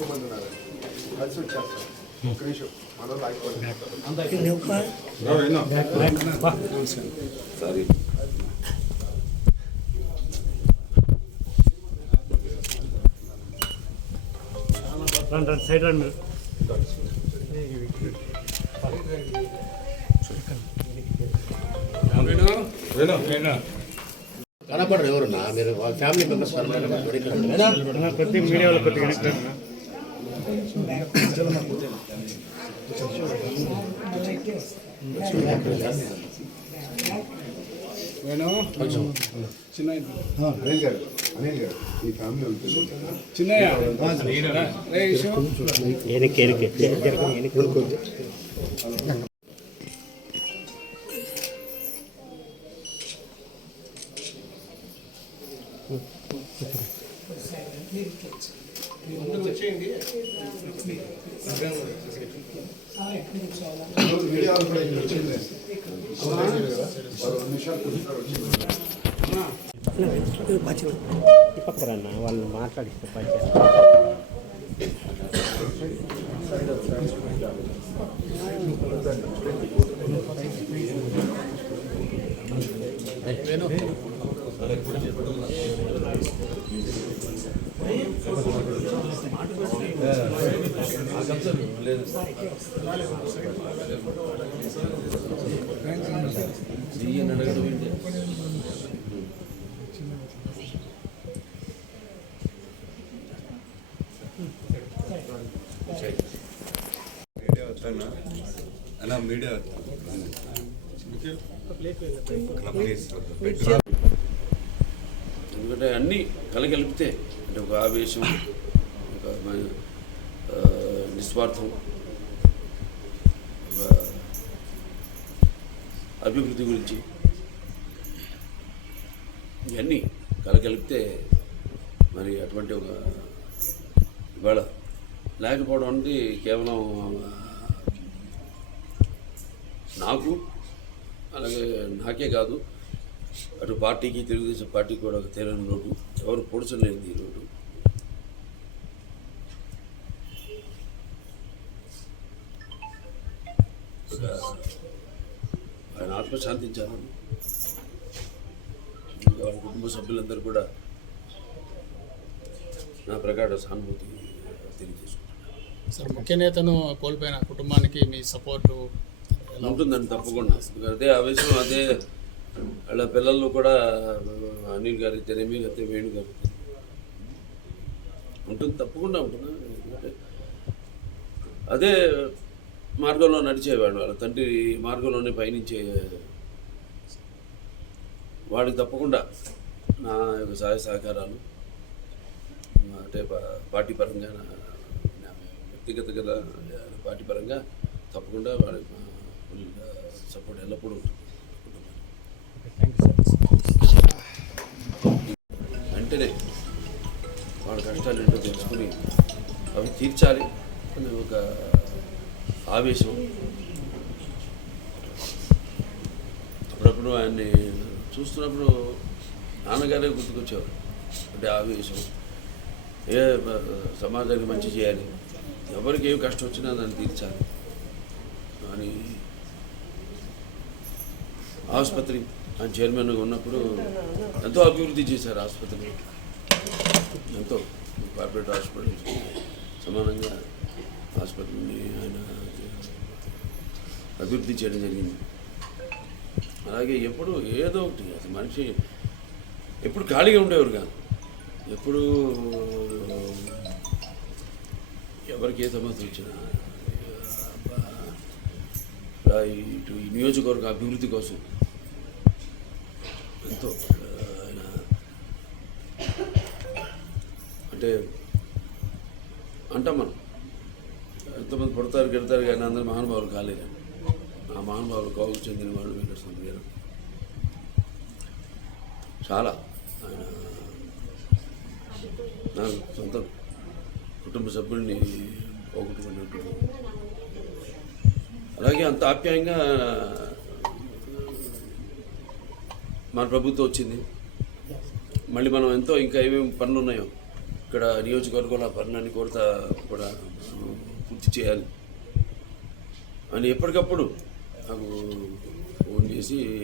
ఎక్కువ మంది ఉన్నారు కలిసి వచ్చేస్తారు ఒక్క నిమిషం మనలో ఆగిపోయింది రండి రండి సైడ్ రండి మీరు కనపడరు ఎవరున్నా మీరు వాళ్ళ ఫ్యామిలీ మెంబర్స్ కనపడరు ఇక్కడ అన్న, కొద్దిగా మీడియా వాళ్ళు కొద్దిగా రండి అన్న. అనిల్ గారు అనిల్ గారు ఈ ఫ్యామిలీ ఉంటుంది వెనక్కి. రన్న వాళ్ళు మాట్లాడిస్తే పైకి అలా మీడియా ఎందుకంటే అన్నీ కలగలిపితే అంటే ఒక ఆవేశం నిస్వార్థం ఒక అభివృద్ధి గురించి ఇవన్నీ కలగలిపితే మరి అటువంటి ఒక ఇవాళ లేకపోవడం అనేది కేవలం నాకు అలాగే నాకే కాదు. అటు పార్టీకి తెలుగుదేశం పార్టీకి కూడా ఒక తెలియని లోటు. ఎవరు పొడుచలేనిది ఈ లోటు. ఆయన ఆత్మ శాంతించాలని ఇంకా వాళ్ళ కుటుంబ సభ్యులందరూ కూడా నా ప్రకార సానుభూతి తెలియజేసుకుంటాను సార్ ముఖ్య నేతను కోల్పోయిన కుటుంబానికి మీ సపోర్టు ఉంటుందండి తప్పకుండా. అదే ఆవేశం అదే వాళ్ళ పిల్లలు కూడా అనిల్ గారి తెరమి అయితే వేణు గారి ఉంటుంది తప్పకుండా ఉంటుంది. అదే మార్గంలో నడిచేవాడు వాళ్ళ తండ్రి మార్గంలోనే పయనించే వాడికి తప్పకుండా నా యొక్క సహాయ సహకారాలు అంటే పార్టీ పరంగా నా వ్యక్తిగత పార్టీ పరంగా తప్పకుండా వాడి సపోర్ట్ ఎల్లప్పుడూ ఉంటుంది వెంటనే వాడి కష్టాలు ఏంటో తెలుసుకుని అవి తీర్చాలి అని ఒక ఆవేశం. అప్పుడప్పుడు ఆయన్ని చూస్తున్నప్పుడు నాన్నగారే గుర్తుకొచ్చేవారు. అంటే ఆవేశం. ఏ సమాజానికి మంచి చేయాలి. ఎవరికి ఏం కష్టం వచ్చినా దాన్ని తీర్చాలి. అని ఆసుపత్రి ఆయన చైర్మన్గా ఉన్నప్పుడు ఎంతో అభివృద్ధి చేశారు ఆసుపత్రిని. ఎంతో కార్పొరేట్ హాస్పిటల్ సమానంగా ఆసుపత్రిని ఆయన అభివృద్ధి చేయడం జరిగింది. అలాగే ఎప్పుడు ఏదో ఒకటి అసలు మనిషి ఎప్పుడు ఖాళీగా ఉండేవారు కాదు. ఎప్పుడు ఎవరికి ఏ సమస్య వచ్చినా ఇటు ఈ నియోజకవర్గ అభివృద్ధి కోసం ఎంతో ఆయన అంటే అంటాం మనం. ఎంతమంది పుడతారు గెడతారు కానీ అందరు మహానుభావులు కాలేరు. ఆ మహానుభావులు కోవకు చెందిన వాడు వెంకటస్వామి గారు. చాలా ఆయన నా సొంత కుటుంబ సభ్యుల్ని పోగొట్టుకున్నట్టు. అలాగే అంత ఆప్యాయంగా మన ప్రభుత్వం వచ్చింది. మళ్ళీ మనం ఎంతో ఇంకా ఏమేమి పనులు ఉన్నాయో ఇక్కడ నియోజకవర్గంలో ఆ పనులన్నీ కోరుతా కూడా పూర్తి చేయాలి. అని ఎప్పటికప్పుడు 하고 온 것이